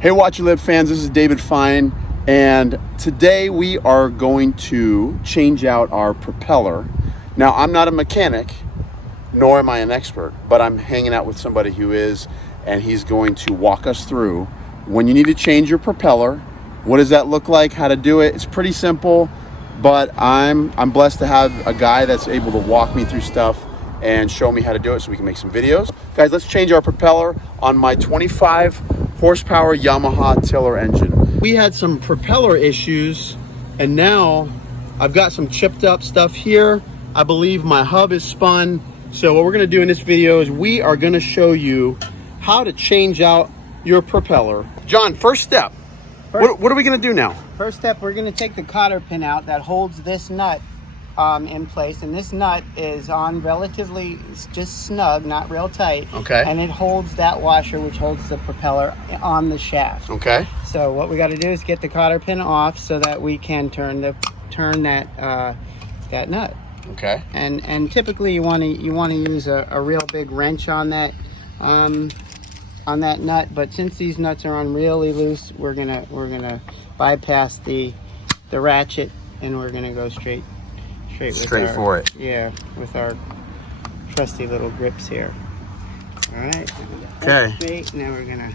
Hey Watch Your Lip fans, this is David Fine, and today we are going to change out our propeller. Now, I'm not a mechanic, nor am I an expert, but I'm hanging out with somebody who is, and he's going to walk us through when you need to change your propeller. What does that look like? How to do it? It's pretty simple, but I'm blessed to have a guy that's able to walk me through stuff and show me how to do it so we can make some videos. Guys, let's change our propeller on my 25 horsepower Yamaha tiller engine. We had some propeller issues, and now I've got some chipped up stuff here. I believe my hub is spun. So what we're gonna do in this video is we are gonna show you how to change out your propeller. John, first step. What are we gonna do now? First step, we're gonna take the cotter pin out that holds this nut in place, and this nut is on relatively, it's just snug, not real tight. Okay. And it holds that washer which holds the propeller on the shaft. Okay. So what we got to do is get the cotter pin off so that we can turn that nut. Okay. And typically you want to use a real big wrench on that nut, but since these nuts are on really loose, we're gonna bypass the ratchet, and we're gonna go straight for it. Yeah, with our trusty little grips here. All right. Okay. Straight. Now we're gonna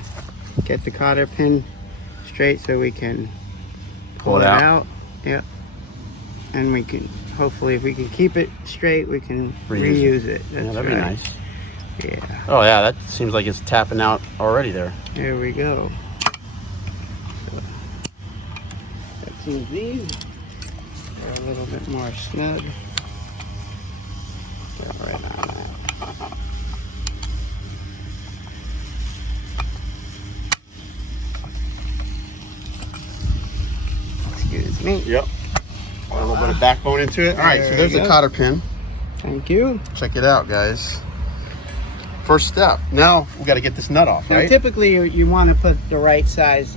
get the cotter pin straight so we can Pull it out. Yep. And we can, hopefully, if we can keep it straight, we can reuse it. Yeah, that'd be nice. Yeah. Oh yeah, that seems like it's tapping out already there. There we go. So, that seems these. A little bit more snug. Get right on that. Excuse me. Yep. A little bit of backbone into it. All right, so there's the cotter pin. Thank you. Check it out, guys. First step. Now we got to get this nut off, Now, right? typically, you want to put the right size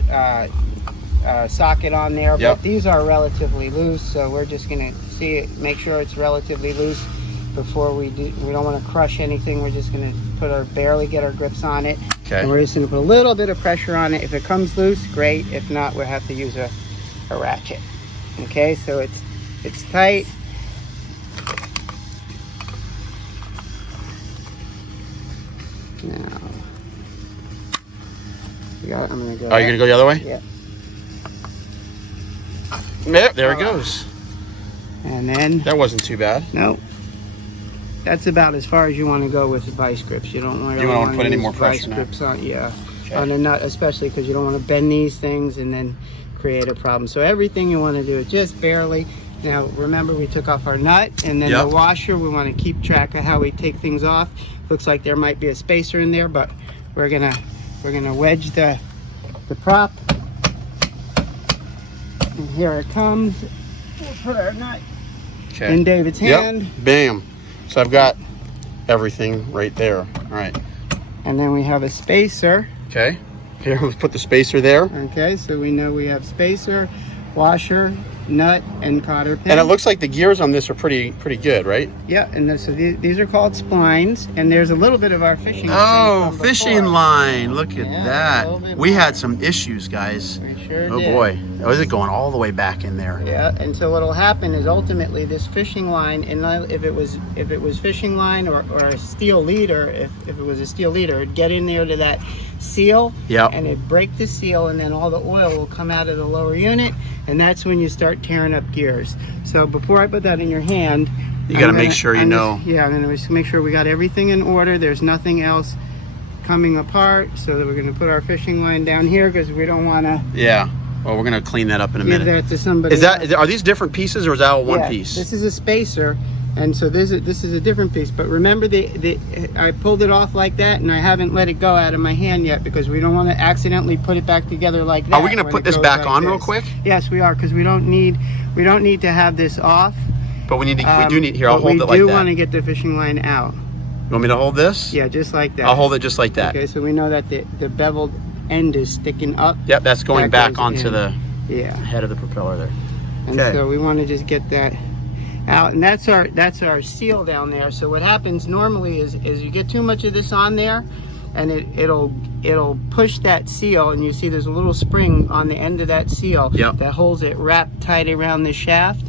socket on there, Yep. but these are relatively loose, so we're just gonna see it, make sure it's relatively loose before we do. We don't want to crush anything. We're just gonna barely get our grips on it. Okay. And we're just gonna put a little bit of pressure on it. If it comes loose, great. If not, we'll have to use a ratchet. Okay, so it's tight. Now, I'm gonna go. Oh, you're gonna go the other way? Yeah. Yep, there it goes. And then, That wasn't too bad. no, that's about as far as you want to go with the vice grips. You don't want to put any more pressure now. grips on, yeah, Okay. on the nut, especially because you don't want to bend these things and then create a problem. So everything you want to do is just barely. Now remember, we took off our nut, and then the washer. We want to keep track of how we take things off. Looks like there might be a spacer in there, but we're gonna wedge the prop. And here it comes. We'll put our nut in David's hand. Yep. Bam. So I've got everything right there. All right. And then we have a spacer. Okay. Here, let's put the spacer there. Okay, so we know we have spacer, washer, nut, and cotter pin. And it looks like the gears on this are pretty good, right? Yeah, and so these are called splines, and there's a little bit of our fishing. Oh, from fishing before. line. Look at Yeah, a that. little bit We more. had some issues, guys. We sure Oh did. boy. Oh, is it going all the way back in there? Yeah, and so what'll happen is ultimately this fishing line, and if it was fishing line or a steel leader, if it was a steel leader, it'd get in there to that seal, Yep. and it'd break the seal, and then all the oil will come out of the lower unit, and that's when you start tearing up gears. So before I put that in your hand, You got to make sure you know. Yeah, I'm gonna just make sure we got everything in order. There's nothing else coming apart, so that we're gonna put our fishing line down here because we don't want to Yeah. Well, we're going to clean that up in a give minute. that to somebody else. Are these different pieces, or is that all one Yeah, piece? This is a spacer, and so this is a different piece. But remember, I pulled it off like that, and I haven't let it go out of my hand yet because we don't want to accidentally put it back together like that. Are we going to put this back on real quick? Yes, we are, because we don't need to have this off. But we do need. Here, I'll but hold it like We do that. want to get the fishing line out. You want me to hold this? Yeah, just like that. I'll hold it just like that. Okay, so we know that the beveled end is sticking up. Yep, that's going That back goes onto in. the Yeah. head of the propeller there. And so we want to just get that out, and that's our seal down there. So what happens normally is you get too much of this on there, and it'll push that seal, and you see there's a little spring on the end of that seal that holds it wrapped tight around the shaft.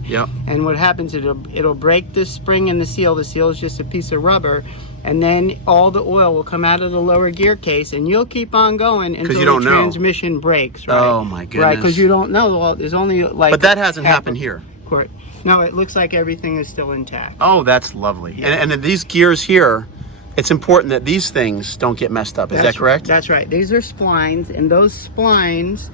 And what happens, it'll break the spring in the seal. The seal is just a piece of rubber, and then all the oil will come out of the lower gear case, and you'll keep on going until the transmission breaks. Right? Oh my goodness! Right, because you don't know. Well, there's only like. But that hasn't happened here. No, it looks like everything is still intact. Oh, that's lovely. And these gears here, it's important that these things don't get messed up. Is that correct? That's right. These are splines, and those splines,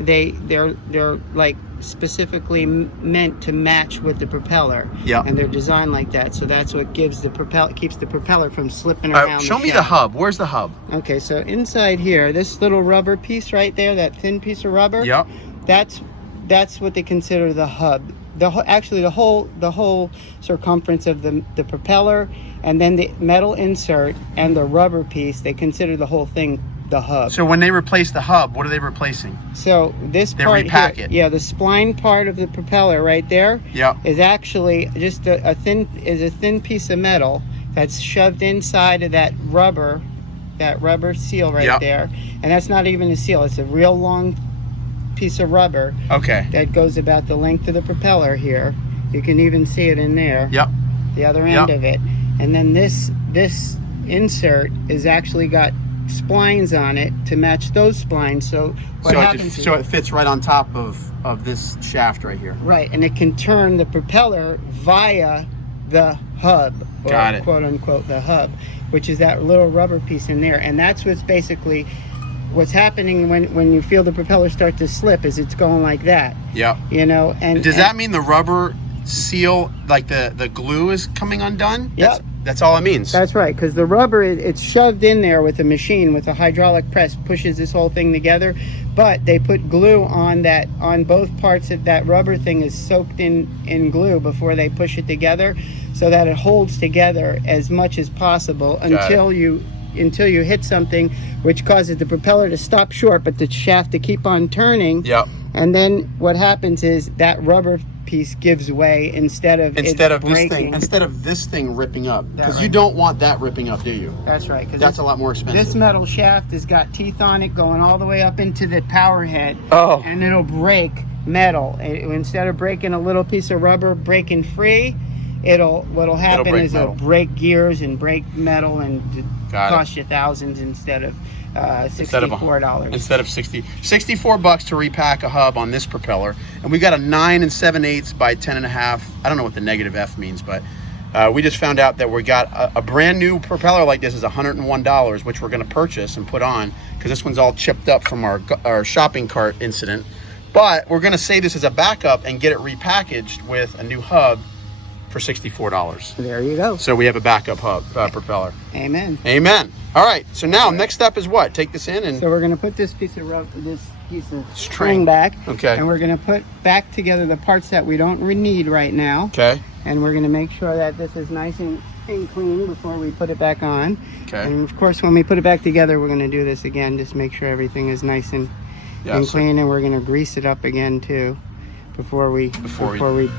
they're like specifically meant to match with the propeller. And they're designed like that, so that's what gives the keeps the propeller from slipping around. Show me the hub. Where's the hub? Okay, so inside here, this little rubber piece right there, that thin piece of rubber. That's what they consider the hub. Actually, the whole circumference of the propeller, and then the metal insert and the rubber piece, they consider the whole thing the hub. So when they replace the hub, what are they replacing? So this part repack here, it. the spline part of the propeller right there is actually just a thin piece of metal that's shoved inside of that rubber seal right there. And that's not even a seal, it's a real long piece of rubber that goes about the length of the propeller here. You can even see it in there. The other end of it. And then this insert is actually got splines on it to match those splines. So what happens so it fits right on top of this shaft right here. Right, and it can turn the propeller via the hub, or quote unquote the hub, which is that little rubber piece in there. And that's what's happening when you feel the propeller start to slip, is it's going like that. You know, and does that mean the rubber seal, like the glue, is coming undone? That's all it means. That's right, because the rubber, it's shoved in there with a machine, with a hydraulic press, pushes this whole thing together. But they put glue on that, on both parts of that rubber thing is soaked in glue before they push it together, so that it holds together as much as possible until you hit something which causes the propeller to stop short, but the shaft to keep on turning. And then what happens is that rubber piece gives way instead of this thing ripping up, because you don't want that ripping up, do you? That's right, because that's a lot more expensive. This metal shaft has got teeth on it going all the way up into the power head. And it'll break metal. Instead of breaking a little piece of rubber breaking free, what'll happen is it'll break gears and break metal and cost you thousands instead of $64. Instead of $64 to repack a hub on this propeller. And we got a 9 7/8 by 10.5. I don't know what the negative F means, but we just found out that we got a brand new propeller like this is $101, which we're going to purchase and put on, because this one's all chipped up from our shopping cart incident. But we're going to save this as a backup and get it repackaged with a new hub for $64. There you go. So we have a backup hub propeller. Amen. Amen. All right. So now next step is what? Take this in and. So we're going to put this piece of string back. Okay. And we're going to put back together the parts that we don't need right now. Okay. And we're going to make sure that this is nice and clean before we put it back on. Okay. And of course, when we put it back together, we're going to do this again. Just make sure everything is nice and clean, and we're going to grease it up again too, before we finalize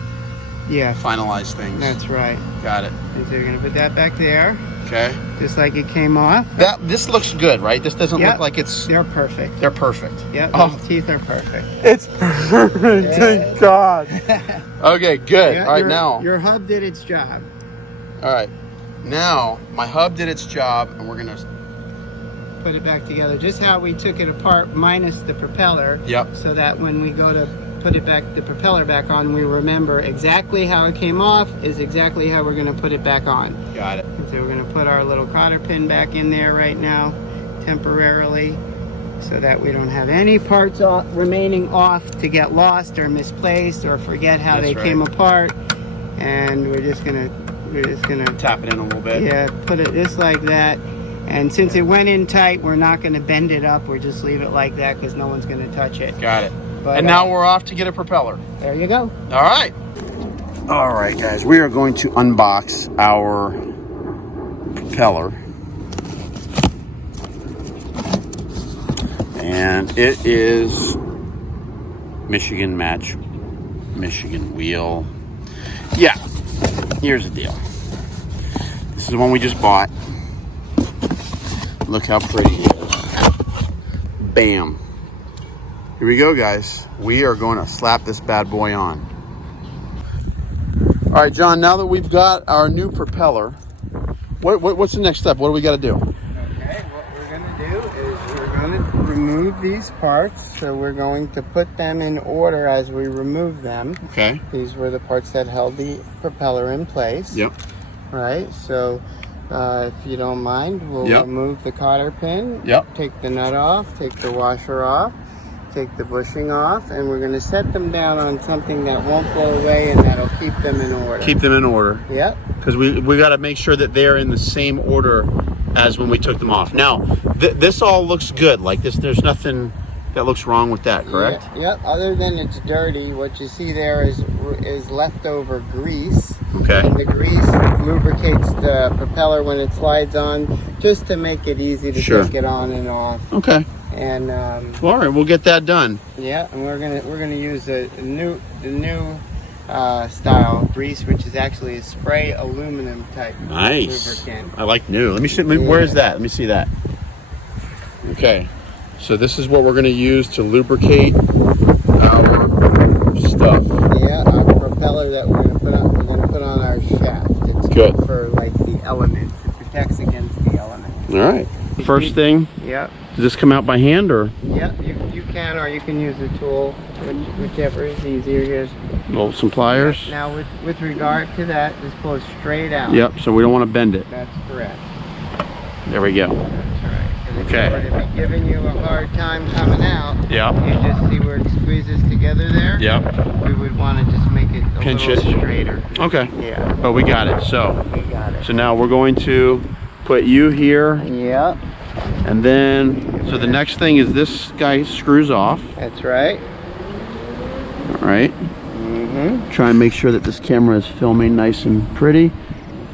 things. That's right. Got it. And so you're going to put that back there. Okay. Just like it came off. This looks good, right? This doesn't look like it's. They're perfect. They're perfect. Yep. Those teeth are perfect. It's perfect. Thank God. Okay. Good. All right. Now your hub did its job. All right. Now my hub did its job, and we're gonna put it back together just how we took it apart, minus the propeller. Yep. So that when we go to put the propeller back on, we remember exactly how it came off is exactly how we're going to put it back on. Got it. And so we're going to put our little cotter pin back in there right now, temporarily, so that we don't have any parts remaining off to get lost or misplaced or forget how they came apart. And we're just gonna tap it in a little bit. Yeah, put it just like that. And since it went in tight, we're not going to bend it up. We'll just leave it like that because no one's going to touch it. Got it. But, and now we're off to get a propeller. There you go. All right. All right, guys. We are going to unbox our propeller. And it is Michigan match, Michigan wheel. Yeah. Here's the deal. This is the one we just bought. Look how pretty it is. Bam. Here we go, guys. We are going to slap this bad boy on. All right, John, now that we've got our new propeller, what's the next step? What do we got to do? Okay, what we're going to do is we're going to remove these parts. So we're going to put them in order as we remove them. Okay. These were the parts that held the propeller in place. Yep. Right, so if you don't mind, we'll remove the cotter pin. Yep. Take the nut off, take the washer off, take the bushing off, and we're going to set them down on something that won't blow away and that'll keep them in order. Keep them in order. Yep. Because we got to make sure that they're in the same order as when we took them off. Now, this all looks good. Like this, there's nothing that looks wrong with that, correct? Yep. Other than it's dirty, what you see there is leftover grease. Okay. And the grease lubricates the propeller when it slides on, just to make it easy to take it on and off. Okay. And well, all right, we'll get that done. Yeah, and we're gonna use the new style grease, which is actually a spray aluminum type lubricant. I like new. Let me see. Where is that? Let me see that. Okay, so this is what we're gonna use to lubricate our stuff. Yeah, our propeller that we're gonna put on our shaft. It's good for like the elements. It protects against the elements. All right. First thing. Yep. Does this come out by hand or? Yep, you can, or you can use a tool, whichever is easier. Here's Some pliers. Now with regard to that, just pull it straight out. Yep, so we don't want to bend it. That's correct. There we go. That's right. And Okay. if we were to be giving you a hard time coming out, Yep. you just see where it squeezes together there. Yep. We would want to just make it a Pinch little it. straighter. Okay. Yeah. But we got it. So. We got it. So now we're going to put you here. Yep. And then, so the next thing is this guy screws off. That's right. All right. Try and make sure that this camera is filming nice and pretty.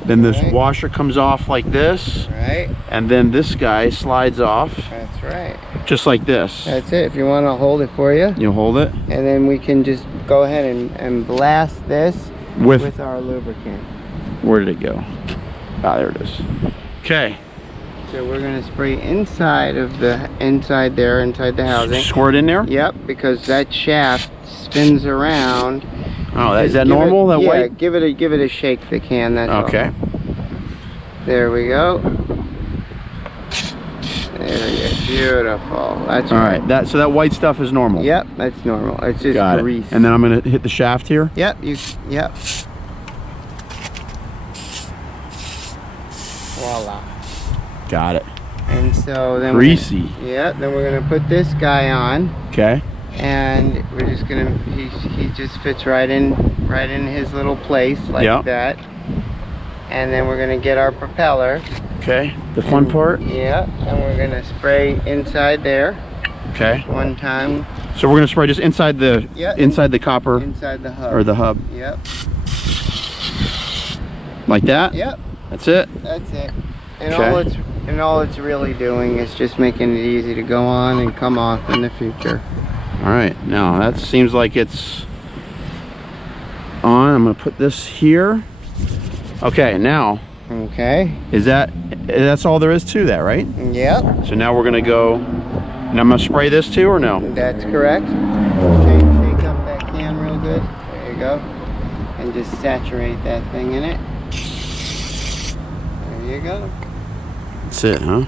Then this washer comes off like this. Right. And then this guy slides off. That's right. Just like this. That's it. If you want to hold it for you. You hold it. And then we can just go ahead and blast this with our lubricant. Where did it go? Ah, there it is. Okay. So we're going to spray inside the housing. Squirt in there? Yep, because that shaft spins around. Oh, is that normal? That white? Give it a shake the can. That's okay. All. There we go. There we go. Beautiful. That's all right. So that white stuff is normal. Yep, that's normal. It's just grease. And then I'm going to hit the shaft here. Yep. Yep. Voila. Got it. And so then greasy. Then we're gonna put this guy on. Okay. And we're just gonna he just fits right in his little place like that. And then we're gonna get our propeller. Okay. The fun part. Yeah. And we're gonna spray inside there. Okay. One time. So we're gonna spray just inside the inside the copper. Inside the hub. Or the hub. Yep. Like that. Yep. That's it. That's it. And all it's really doing is just making it easy to go on and come off in the future. All right, now that seems like it's on. I'm gonna put this here. Okay, now. Okay. That's all there is to that, right? Yep. So now we're gonna go, and I'm gonna spray this too, or no? That's correct. Shake up that can real good. There you go. And just saturate that thing in it. There you go. That's it, huh?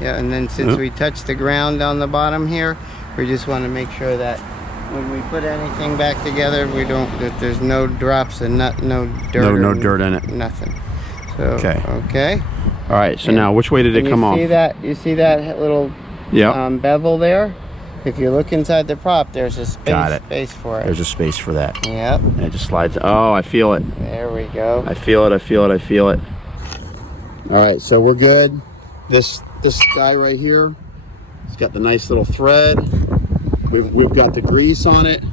Yeah, and then since we touched the ground on the bottom here, we just want to make sure that when we put anything back together, that there's no drops and no dirt. No dirt in it. Nothing. So okay. All right. So now, which way did it come off? You see that little bevel there? If you look inside the prop, there's a space for it. There's a space for that. Yep. And it just slides. Oh, I feel it. There we go. I feel it. I feel it. I feel it. All right, so we're good. This guy right here, it's got the nice little thread. We've got the grease on it.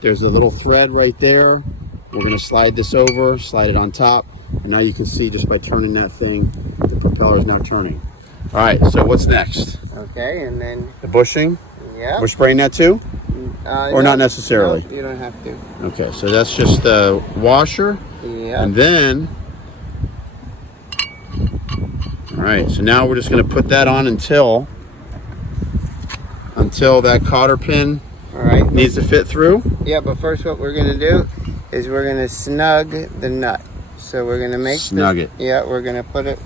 There's a little thread right there. We're gonna slide this over, slide it on top, and now you can see just by turning that thing, the propeller is now turning. All right, so what's next? Okay, and then the bushing. Yeah. We're spraying that too, or not necessarily? No, you don't have to. Okay, so that's just the washer. Yeah. And then. All right, so now we're just going to put that on until that cotter pin needs to fit through. Yeah, but first what we're going to do is we're going to snug the nut. So we're going to make snug it. Yeah, we're going to put a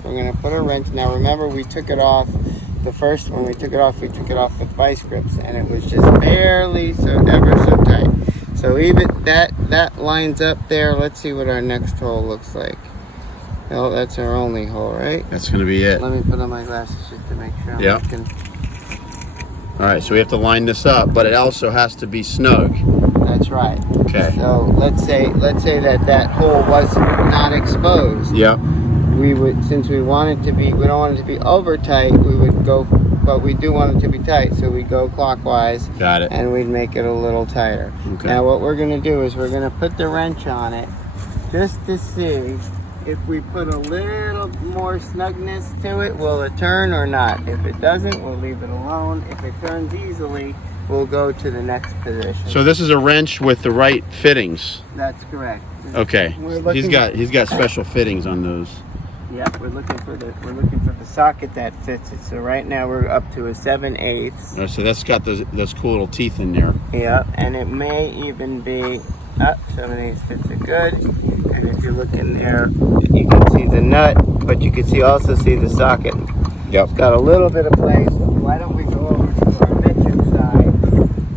wrench. Now remember, we took it off the first when we took it off. We took it off with vice grips, and it was just barely ever so tight. So even that lines up there. Let's see what our next hole looks like. Oh, that's our only hole, right? That's going to be it. Let me put on my glasses just to make sure I'm looking. All right, so we have to line this up, but it also has to be snug. That's right. Okay. So let's say that hole was not exposed. Yep. We would, since we want it to be, we don't want it to be over tight. We would go, but we do want it to be tight, so we go clockwise. Got it. And we'd make it a little tighter. Okay. Now what we're going to do is we're going to put the wrench on it, just to see if we put a little more snugness to it, will it turn or not? If it doesn't, we'll leave it alone. If it turns easily, we'll go to the next position. So this is a wrench with the right fittings. That's correct. Okay. He's got special fittings on those. Yeah, we're looking for the socket that fits it. So right now we're up to a 7/8. Oh, so that's got those cool little teeth in there. Yeah, and it may even be 7/8 fits it good. And if you look in there, you can see the nut, but you can also see the socket. Yep. It's got a little bit of play. So why don't we go over to our metric side,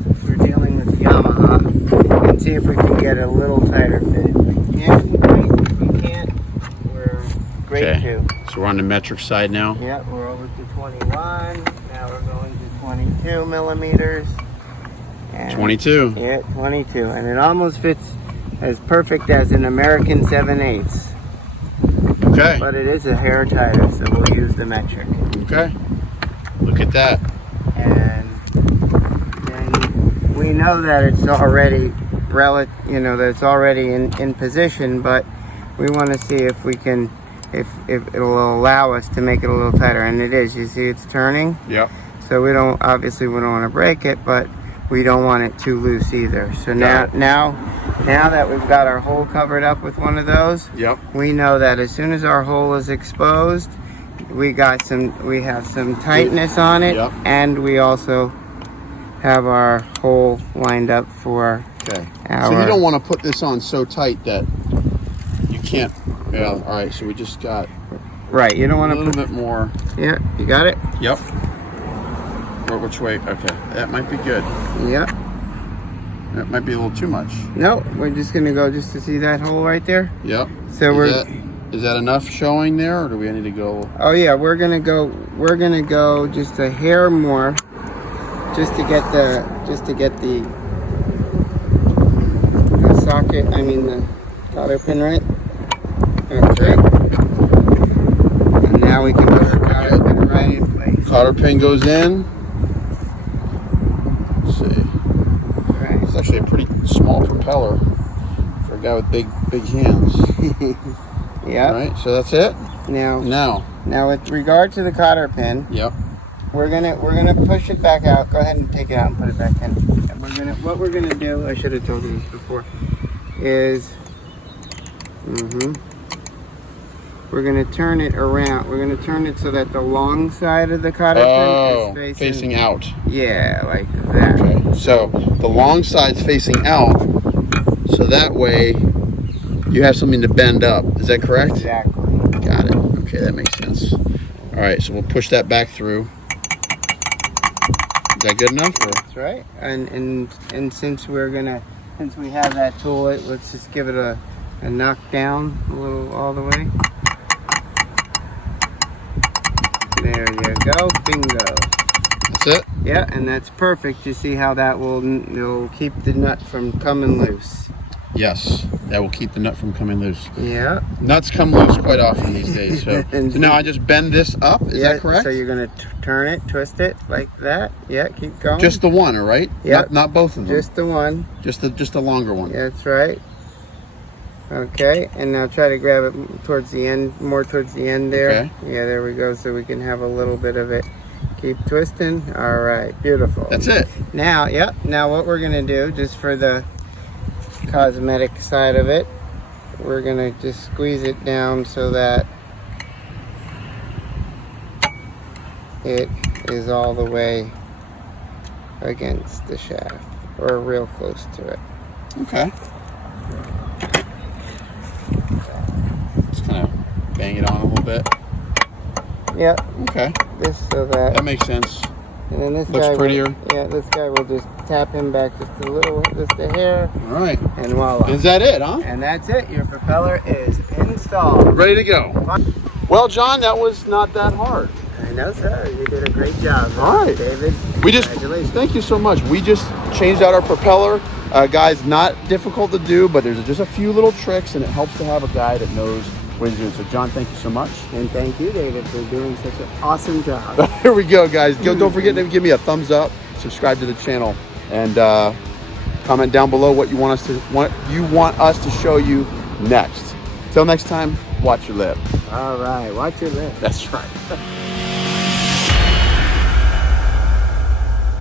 since we're dealing with Yamaha, and see if we can get a little tighter fit. If we can, great. If we can't, we're great too. So we're on the metric side now. Yeah, we're over to 21. Now we're going to 22 millimeters. And 22. Yeah, 22. And it almost fits as perfect as an American 7/8. Okay. But it is a hair tighter, so we'll use the metric. Okay. Look at that. And then we know that it's already that it's already in position, but we want to see if we can, if it'll allow us to make it a little tighter. And it is. You see, it's turning. Yep. So we don't want to break it, but we don't want it too loose either. So now that we've got our hole covered up with one of those, yep, we know that as soon as our hole is exposed, we have some tightness on it, yep, and we also have our hole lined up for So you don't want to put this on so tight that you can't. Yeah. All right. So we just got you don't want a little bit more. Yeah, you got it. Yep. Which way? Okay, that might be good. Yep. That might be a little too much. No, we're just gonna go just to see that hole right there. Yep. So is that enough showing there, or do we need to go? Oh yeah, we're gonna go just a hair more, just to get the socket. I mean the cotter pin right. Okay. And now we can put the cotter pin right in place. Cotter pin goes in. Let's see. Right. It's actually a pretty small propeller for a guy with big hands. Yeah. All right. So that's it. Now with regard to the cotter pin. Yep. We're gonna push it back out. Go ahead and take it out and put it back in. And what we're gonna do, I should have told you this before, is we're gonna turn it around. We're gonna turn it so that the long side of the cotter pin is facing out. Yeah, like that. Okay. So the long side's facing out, so that way you have something to bend up. Is that correct? Exactly. Got it. Okay, that makes sense. All right, so we'll push that back through. Is that good enough? Or? That's right. And since we have that tool, let's just give it a knock down a little all the way. There you go. Bingo. That's it? Yeah, and that's perfect. You see how that will keep the nut from coming loose. Yes, that will keep the nut from coming loose. Yeah. Nuts come loose quite often these days. So now I just bend this up. Is that correct? So you're going to turn it, twist it like that. Yeah, keep going. Just the one, all right? Yeah. Not both of them. Just the one. Just the longer one. Yeah, that's right. Okay, and now try to grab it towards the end, more towards the end there. Okay. Yeah, there we go. So we can have a little bit of it. Keep twisting. All right, beautiful. That's it. Now, now what we're going to do, just for the cosmetic side of it, we're going to just squeeze it down so that it is all the way against the shaft, or real close to it. Okay. Just kind of bang it on a little bit. Yep. Okay. Just so that. That makes sense. And then this Looks guy prettier. this guy will just tap him back just a little, just a hair. All right. And voila. Is that it, huh? And that's it. Your propeller is installed. Ready to go. Well, John, that was not that hard. I know, sir. You did a great job. All right. David. Congratulations. Thank you so much. We just changed out our propeller. Guys, not difficult to do, but there's just a few little tricks, and it helps to have a guy that knows what he's doing. So, John, thank you so much. And thank you, David, for doing such an awesome job. Here we go, guys. Don't forget to give me a thumbs up, subscribe to the channel, and comment down below what you want us to show you next. Till next time, watch your lip. All right. Watch your lip. That's right.